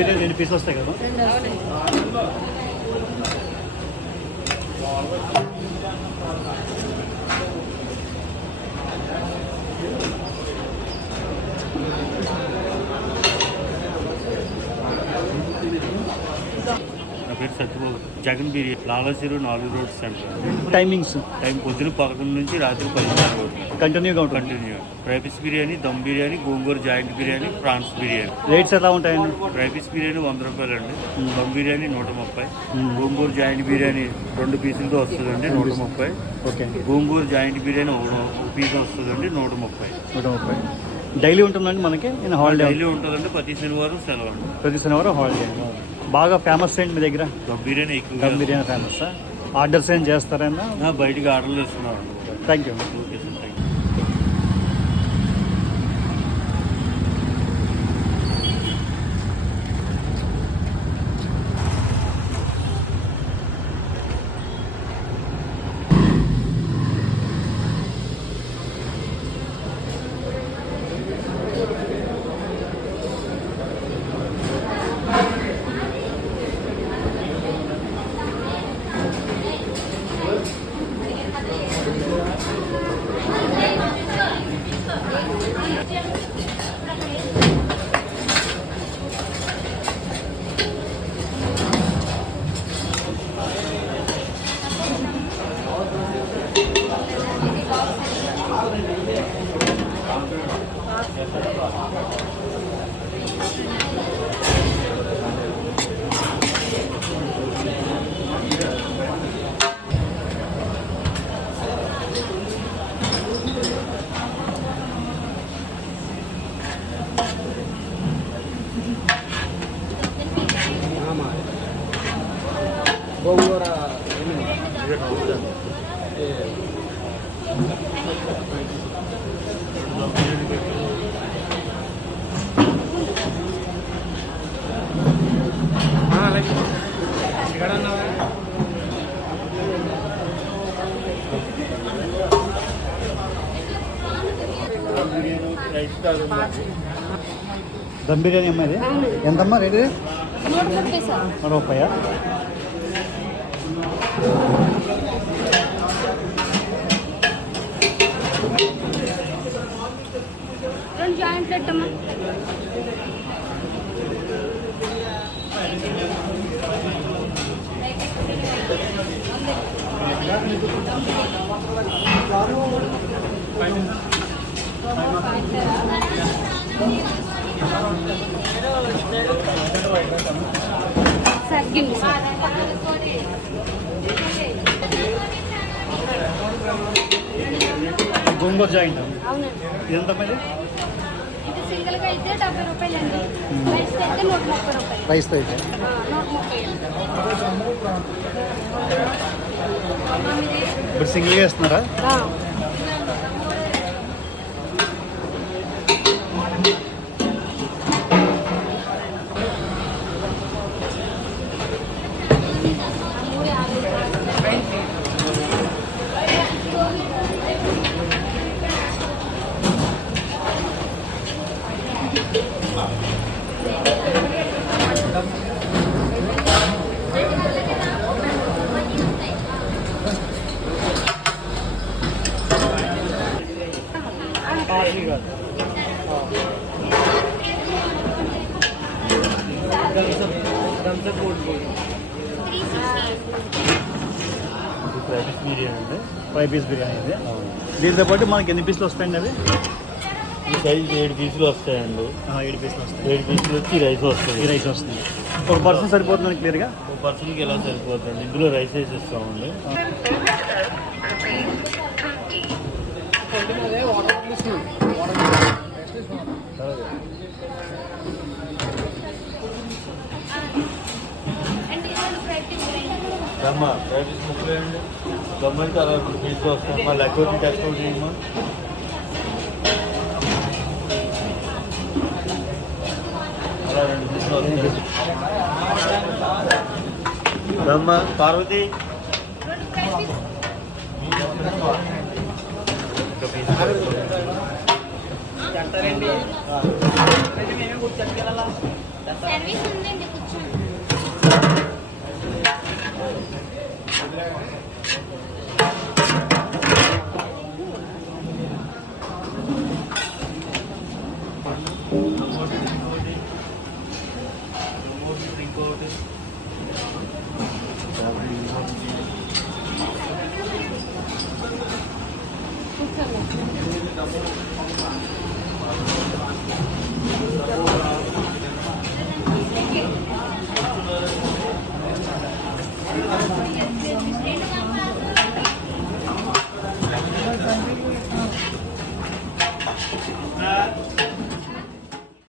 బిర్యానీ 2 పీసులు వస్తాయి కదా. నా పేరు సత్యబాబు. జగన్ బిర్యానీ లాలసీరు 4 రోడ్స్ సెంటర్. టైమింగ్స్ టైం పొద్దున 11 నుంచి రాత్రి 10 వరకు కంటిన్యూగా ఉంటుంది. Continue. Fry piece biryani, dum biryani, gongura joint biryani, prawns biryani. Rates ఎలా ఉంటాయండి? ఫ్రై పీస్ బిర్యానీ 100 రూపాయలు అండి. దమ్ బిర్యానీ 130. గోంగూర జాయింట్ బిర్యానీ 2 పీసులతో వస్తుందండి 130. Okay. Gongura joint biryani 1 piece వస్తుందండి 130. 130. డైలీ ఉంటుందండి మనకి? నేను హాలిడే డైలీ ఉంటుందండి. ప్రతి శనివారం సెలవు అండి. ప్రతి శనివారం హాలిడే. బాగా ఫేమస్ ఏంటి మీ దగ్గర? దమ్ బిర్యానీ ఎక్కువ. దమ్ బిర్యానీ ఫేమస్. ఆర్డర్స్ ఏం చేస్తారన్నా? బయటికి ఆర్డర్లు ఇస్తున్నామండి. Thank you. Okay sir, thank you. Gongura dum biryani అమ్మాయి ఎంతమ్మా రేటు? 130. జాయింట్ పెట్టమ్మా. సగ్గింది సార్. గోంగూర జాయింట్ అవునండి. ఎంత ఇది? ఇది సింగిల్గా అయితే 70 రూపాయలండి. రైస్ అయితే 130 రూపాయలు. రైస్తో అయితే 130. ఇప్పుడు సింగిల్గా వేస్తున్నారా? ఫ్రై పీస్ బిర్యానీ ఇది. దీంతో పాటు మనకి ఎన్ని పీసులు వస్తాయండి అవి? ఈ సైజు 7 పీసులు వస్తాయండి. 7 పీసులు వస్తాయి. 7 పీసులు వచ్చి రైస్ వస్తుంది. ఈ రైస్ వస్తుంది. ఒక పర్సన్ సరిపోతుంది క్లియర్గా? ఒక పర్సన్కి ఎలా సరిపోతుంది? ఇందులో రైస్ వేసి ఇస్తామండి. దమ్మ ఫ్రై పీస్ ముక్కలు వేయండి. దమ్మ అయితే అలా 2 పీసులు వస్తాయి. మళ్ళీ ఎక్కువ టెస్ట్ అవుట్ చేయమ్మా. అలా 2 పీసులు వస్తాయి. దమ్మ పార్వతి చెప్తారండి. మేమే గుర్తు చెట్టుకెళ్ళాలా? సర్వీస్ ఉందండి కూర్చోండి. కూర్చోండి.